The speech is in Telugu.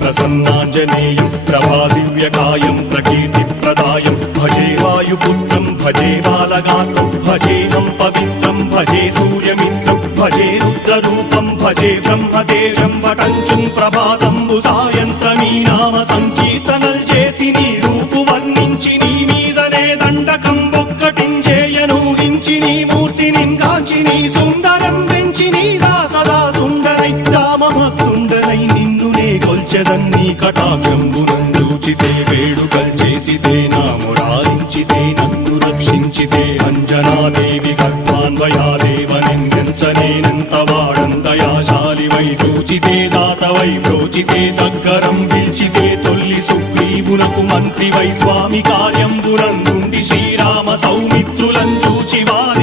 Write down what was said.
ప్రసన్నాంజనేయం ప్రభాదివ్యకాయం ప్రకీర్తిప్రదాయం భజే వాయుపుత్రం భజే బాలగాత్రం భజేహం పవిత్రం భజే సూర్యమిత్రం భజే రుద్రరూపం భజే బ్రహ్మదేవం వటంచుం ప్రభాతంబు సాయంత్రమీ నామ సంకీర్తనల్ చేసి నీ రూపు వర్ణించి నీ మీదనే దండకం ఒక్కటించేయనూహించి నీ మూర్తిని కాంచి నీ సుందరం పెంచి నీదా సదా సుందరై రామభక్తుండనై నిన్నునే కొల్చెదన్నీ కటాక్షంబునందూచితే వేడుకల్ చేసితే నా మురారించితే నన్ను రక్షించితే అంజనాదేవి గర్భాన్వయాదేవ నిందించనేనంత వాడంతయాశాలివై చూచితే దాతవై బ్రోచితే దగ్గరం పిలిచితే తొల్లి సుగ్రీవునకు మంత్రివై స్వామి కార్యంబునందుండి శ్రీరామ సౌమిత్రులం చూచి వారి